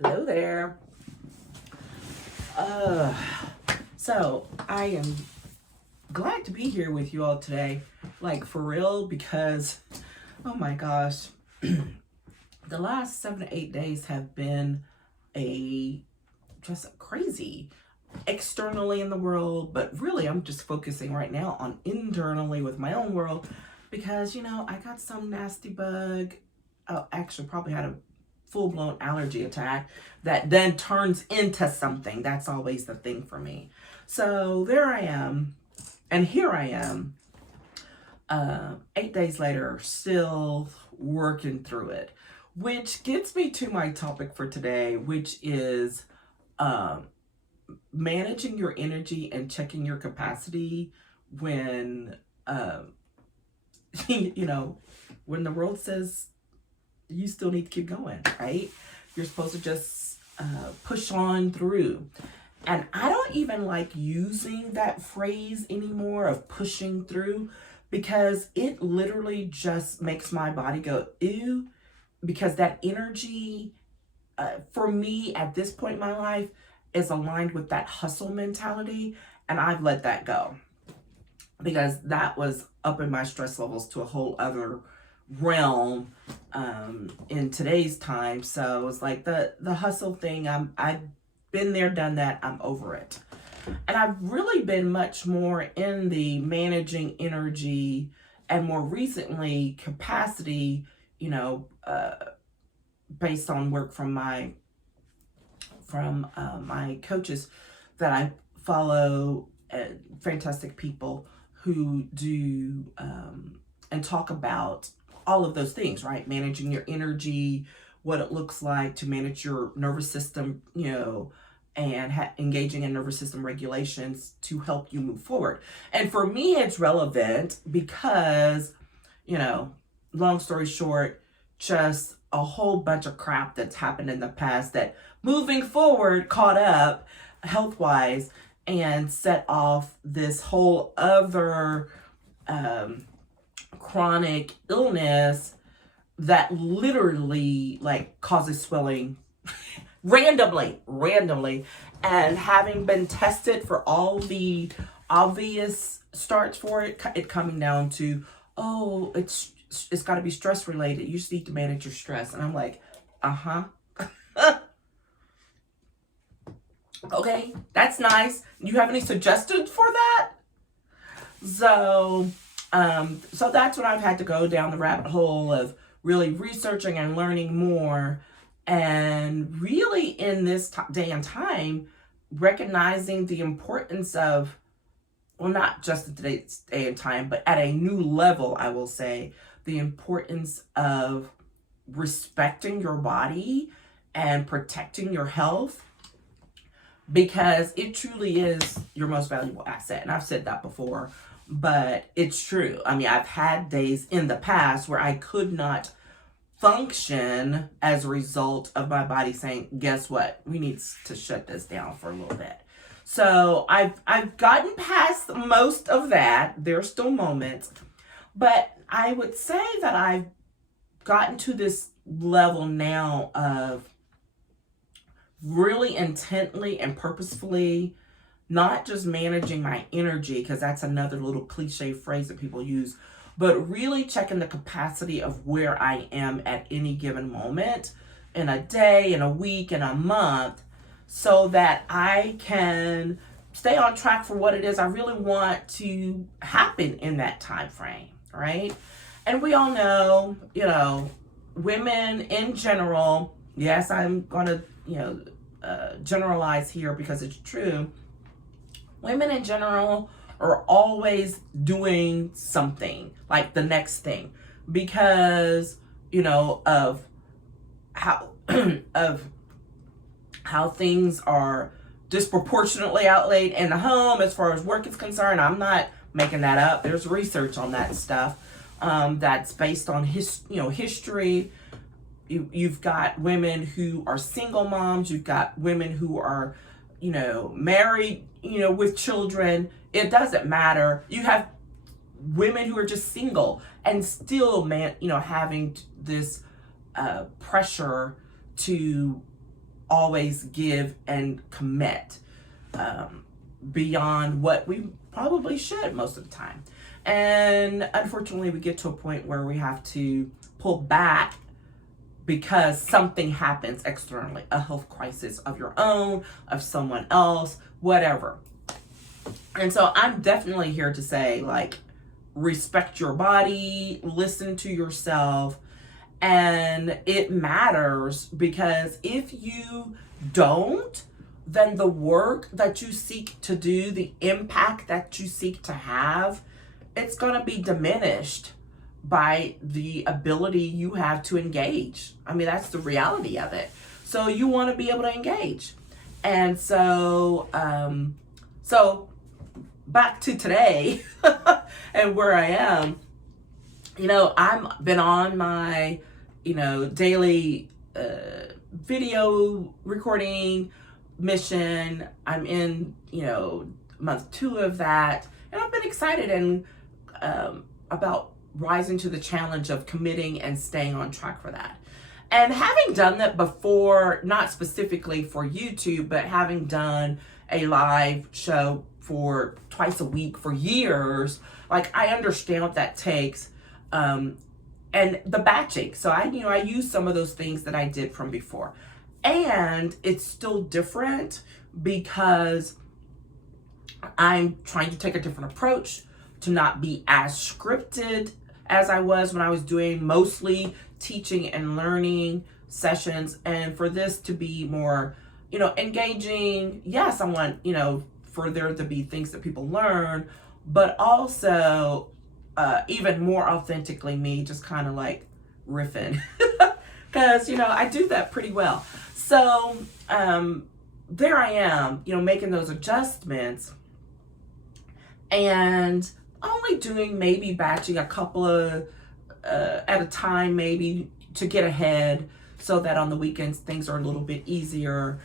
Hello there. Uh, so I am glad to be here with you all today, like for real, because oh my gosh, the last 7 to 8 days have been a just crazy externally in the world, but really I'm just focusing right now on internally with my own world because I got some nasty bug. Oh, actually, probably had a full blown allergy attack that then turns into something. That's always the thing for me. So there I am, and here I am, 8 days later, still working through it, which gets me to my topic for today, which is um, managing your energy and checking your capacity when, you know, when the world says you still need to keep going, right? You're supposed to just push on through. And I don't even like using that phrase anymore of pushing through because it literally just makes my body go, ew, because that energy, for me at this point in my life, is aligned with that hustle mentality. And I've let that go because that was upping my stress levels to a whole other realm in today's time. So it's like the hustle thing. I've been there, done that. I'm over it, and I've really been much more in the managing energy and more recently capacity. You know, based on work from my coaches that I follow, fantastic people who do and talk about all of those things, right? Managing your energy, what it looks like to manage your nervous system, and engaging in nervous system regulations to help you move forward. And for me, it's relevant because, long story short, just a whole bunch of crap that's happened in the past that moving forward caught up health wise and set off this whole other chronic illness that literally like causes swelling randomly, and having been tested for all the obvious starts for it coming down to, oh, it's got to be stress related, you just need to manage your stress. And I'm like, uh-huh. Okay, that's nice. You have any suggestions for that? So that's when I've had to go down the rabbit hole of really researching and learning more, and really in this day and time recognizing the importance of, well, not just in today's day and time, but at a new level, I will say, the importance of respecting your body and protecting your health, because it truly is your most valuable asset. And I've said that before, but it's true. I mean, I've had days in the past where I could not function as a result of my body saying, guess what? We need to shut this down for a little bit. So I've gotten past most of that. There's still moments, but I would say that I've gotten to this level now of really intently and purposefully not just managing my energy, because that's another little cliche phrase that people use, but really checking the capacity of where I am at any given moment in a day, in a week, in a month, so that I can stay on track for what it is I really want to happen in that time frame, right? And we all know, women in general, yes, I'm going to, generalize here because it's true. Women in general are always doing something, like the next thing, because, of how, of how things are disproportionately outlaid in the home as far as work is concerned. I'm not making that up. There's research on that stuff that's based on history. You've got women who are single moms. You've got women who are, married, with children. It doesn't matter. You have women who are just single and still, having this pressure to always give and commit beyond what we probably should most of the time. And unfortunately, we get to a point where we have to pull back because something happens externally, a health crisis of your own, of someone else, whatever. And so I'm definitely here to say, like, respect your body, listen to yourself, and it matters, because if you don't, then the work that you seek to do, the impact that you seek to have, it's going to be diminished by the ability you have to engage. I mean, that's the reality of it. So you want to be able to engage. And so, back to today and where I am, I've been on my, daily video recording mission. I'm in, month 2 of that. And I've been excited and about rising to the challenge of committing and staying on track for that. And having done that before, not specifically for YouTube, but having done a live show for twice a week for years, like, I understand what that takes, and the batching. So I use some of those things that I did from before, and it's still different because I'm trying to take a different approach, to not be as scripted as I was when I was doing mostly teaching and learning sessions, and for this to be more, engaging. Yes, I want, for there to be things that people learn, but also even more authentically me, just kind of like riffing, because, I do that pretty well. So there I am, making those adjustments, and only doing maybe batching a couple of at a time, maybe, to get ahead, so that on the weekends things are a little bit easier.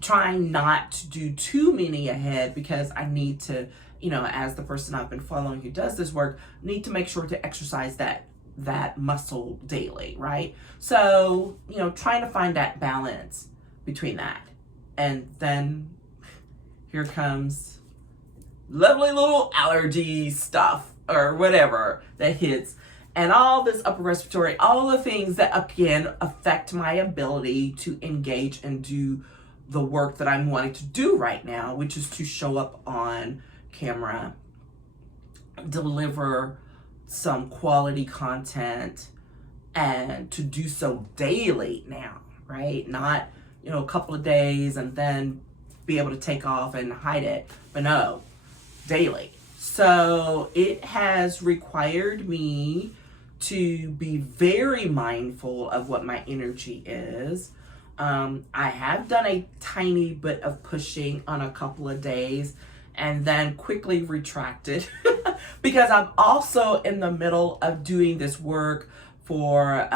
Trying not to do too many ahead, because I need to, as the person I've been following who does this work, need to make sure to exercise that muscle daily, right? So, trying to find that balance between that. And then here comes lovely little allergy stuff or whatever that hits, and all this upper respiratory, all the things that again affect my ability to engage and do the work that I'm wanting to do right now, which is to show up on camera, deliver some quality content, and to do so daily now, right? Not, a couple of days and then be able to take off and hide it, but no, daily. So it has required me to be very mindful of what my energy is. I have done a tiny bit of pushing on a couple of days and then quickly retracted because I'm also in the middle of doing this work for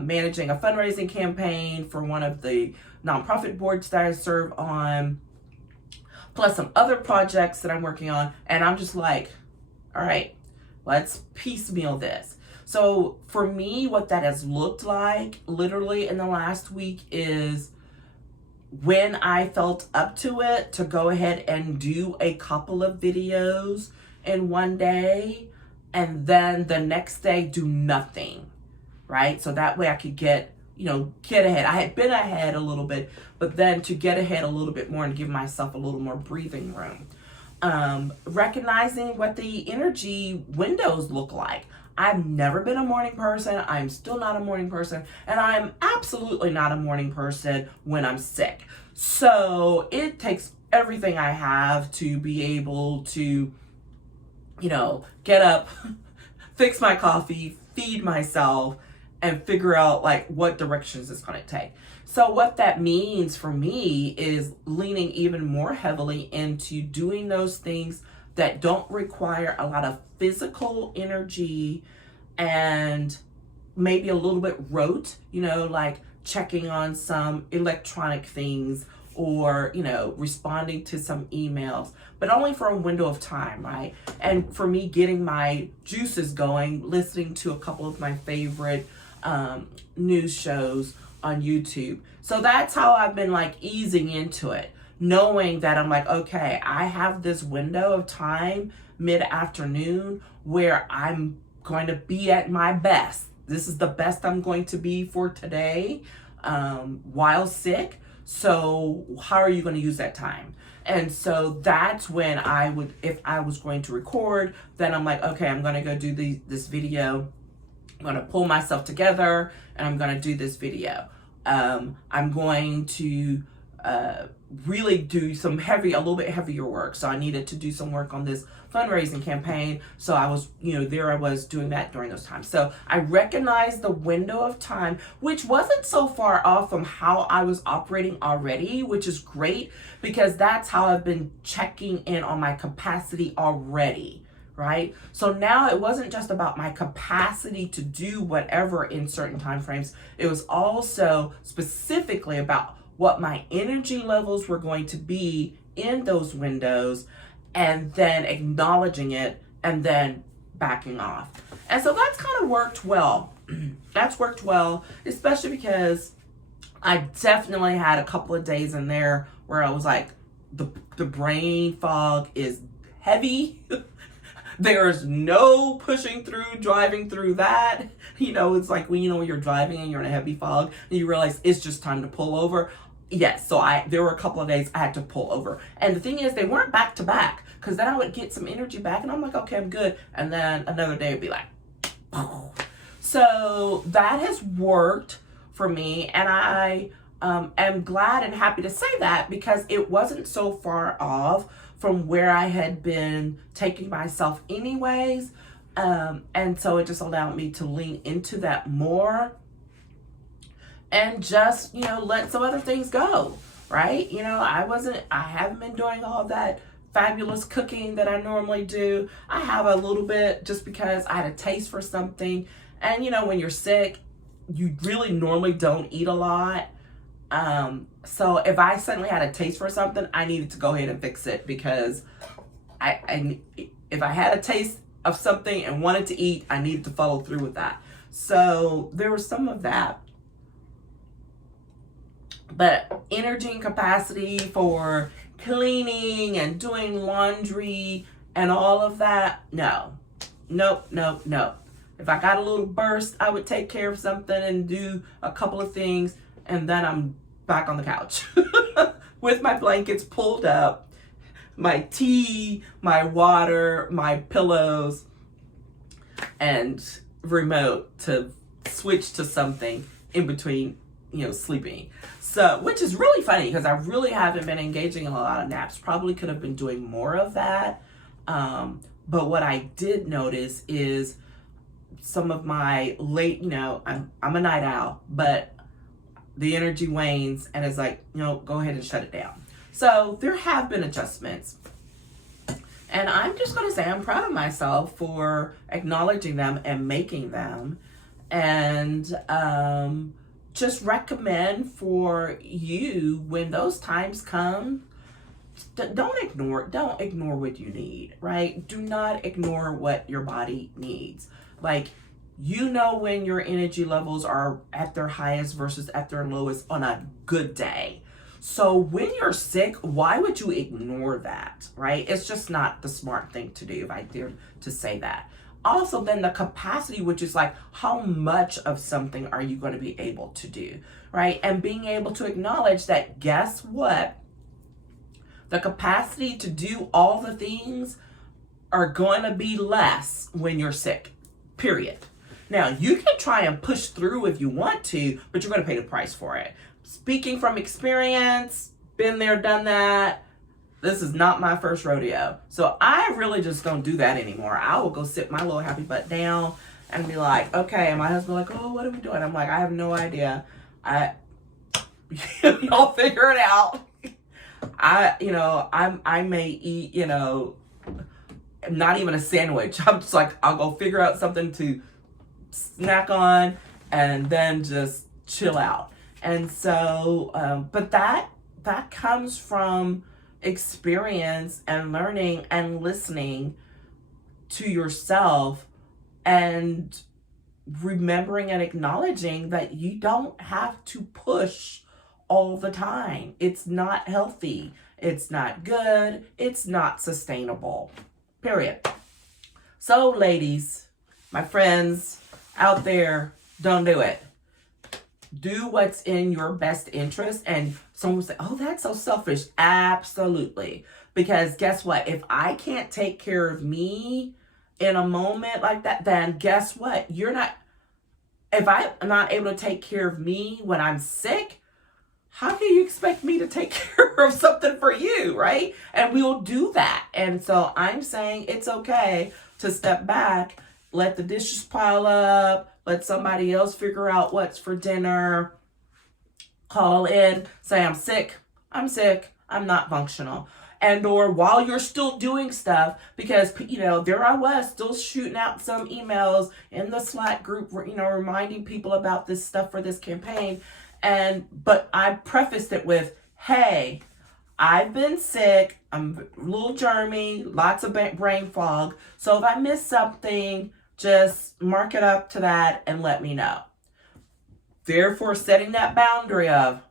managing a fundraising campaign for one of the nonprofit boards that I serve on, plus some other projects that I'm working on. And I'm just like, all right, let's piecemeal this. So for me, what that has looked like literally in the last week is, when I felt up to it, to go ahead and do a couple of videos in one day, and then the next day do nothing, right? So that way I could get ahead. I had been ahead a little bit, but then to get ahead a little bit more and give myself a little more breathing room. Recognizing what the energy windows look like. I've never been a morning person. I'm still not a morning person. And I'm absolutely not a morning person when I'm sick. So it takes everything I have to be able to, get up, fix my coffee, feed myself, and figure out like what directions it's going to take. So what that means for me is leaning even more heavily into doing those things that don't require a lot of physical energy and maybe a little bit rote, like checking on some electronic things or, responding to some emails, but only for a window of time, right? And for me, getting my juices going, listening to a couple of my favorite news shows, on YouTube. So that's how I've been like easing into it, knowing that I'm like, okay, I have this window of time mid-afternoon where I'm going to be at my best. This is the best I'm going to be for today while sick. So how are you going to use that time? And so that's when I would, if I was going to record, then I'm like, okay, I'm going to go do this video. I'm going to pull myself together and I'm going to do this video. I'm going to really do some a little bit heavier work. So I needed to do some work on this fundraising campaign. So I was, there I was doing that during those times. So I recognized the window of time, which wasn't so far off from how I was operating already, which is great because that's how I've been checking in on my capacity already. Right? So now it wasn't just about my capacity to do whatever in certain time frames. It was also specifically about what my energy levels were going to be in those windows, and then acknowledging it and then backing off. And so that's kind of worked well. That's worked well, especially because I definitely had a couple of days in there where I was like, the brain fog is heavy. There's no pushing through, driving through that. It's like when you're driving and you're in a heavy fog and you realize it's just time to pull over. Yes, so there were a couple of days I had to pull over. And the thing is, they weren't back to back, because then I would get some energy back and I'm like, okay, I'm good. And then another day would be like, oh. So that has worked for me. And I am glad and happy to say that, because it wasn't so far off from where I had been taking myself anyways. And so it just allowed me to lean into that more and just, let some other things go, right? I haven't been doing all that fabulous cooking that I normally do. I have a little bit just because I had a taste for something. And, when you're sick, you really normally don't eat a lot. So if I suddenly had a taste for something, I needed to go ahead and fix it, because if I had a taste of something and wanted to eat, I needed to follow through with that. So there was some of that. But energy and capacity for cleaning and doing laundry and all of that, no. Nope. If I got a little burst, I would take care of something and do a couple of things, and then I'm back on the couch with my blankets pulled up, my tea, my water, my pillows, and remote to switch to something in between, sleeping. So, which is really funny because I really haven't been engaging in a lot of naps. Probably could have been doing more of that. But what I did notice is some of my late, I'm a night owl, but the energy wanes and it's like, go ahead and shut it down. So there have been adjustments. And I'm just going to say I'm proud of myself for acknowledging them and making them. And just recommend for you, when those times come, don't ignore what you need, right? Do not ignore what your body needs. Like, when your energy levels are at their highest versus at their lowest on a good day. So when you're sick, why would you ignore that, right? It's just not the smart thing to do, if I dare to say that. Also, then the capacity, which is like, how much of something are you going to be able to do, right? And being able to acknowledge that, guess what? The capacity to do all the things are going to be less when you're sick, period. Now, you can try and push through if you want to, but you're going to pay the price for it. Speaking from experience, been there, done that. This is not my first rodeo. So I really just don't do that anymore. I will go sit my little happy butt down and be like, okay. And my husband like, oh, what are we doing? I'm like, I have no idea. Y'all figure it out. I may eat, not even a sandwich. I'm just like, I'll go figure out something to snack on and then just chill out. And so, but that comes from experience and learning and listening to yourself and remembering and acknowledging that you don't have to push all the time. It's not healthy. It's not good. It's not sustainable. Period. So, ladies, my friends out there, don't do it. Do what's in your best interest. And someone will say, oh, that's so selfish. Absolutely. Because guess what? If I can't take care of me in a moment like that, then guess what? If I'm not able to take care of me when I'm sick, how can you expect me to take care of something for you, right? And we'll do that. And so I'm saying it's okay to step back, let the dishes pile up, let somebody else figure out what's for dinner, call in, say I'm sick, I'm not functional. And or while you're still doing stuff, because, there I was still shooting out some emails in the Slack group, reminding people about this stuff for this campaign. But I prefaced it with, hey, I've been sick, I'm a little germy, lots of brain fog. So if I miss something, just mark it up to that and let me know. Therefore, setting that boundary of,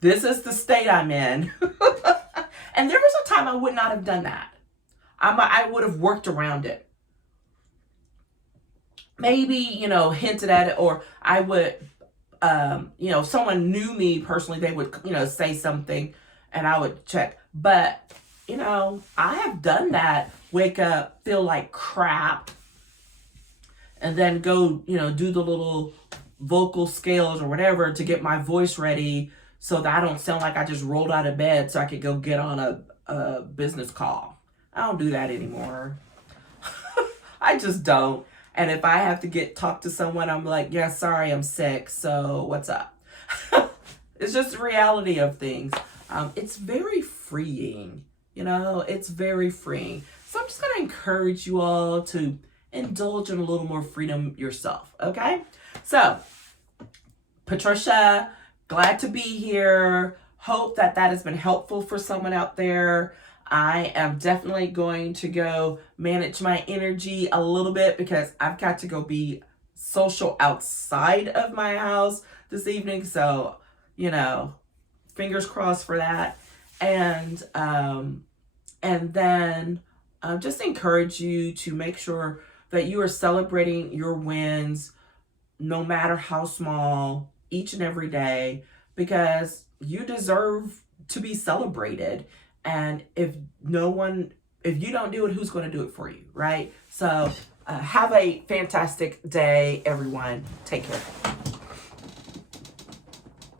this is the state I'm in. And there was a time I would not have done that. I would have worked around it. Maybe, hinted at it, or I would, if someone knew me personally, they would, say something and I would check. But, I have done that. Wake up, feel like crap, and then go, do the little vocal scales or whatever to get my voice ready so that I don't sound like I just rolled out of bed so I could go get on a business call. I don't do that anymore. I just don't. And if I have to talk to someone, I'm like, yeah, sorry, I'm sick. So what's up? It's just the reality of things. It's very freeing. It's very freeing. So I'm just going to encourage you all to indulge in a little more freedom yourself. Okay? So, Patricia, glad to be here. Hope that has been helpful for someone out there. I am definitely going to go manage my energy a little bit because I've got to go be social outside of my house this evening. So, fingers crossed for that. And then just encourage you to make sure that you are celebrating your wins, no matter how small, each and every day, because you deserve to be celebrated. And if you don't do it, who's going to do it for you, right? So have a fantastic day, everyone. Take care.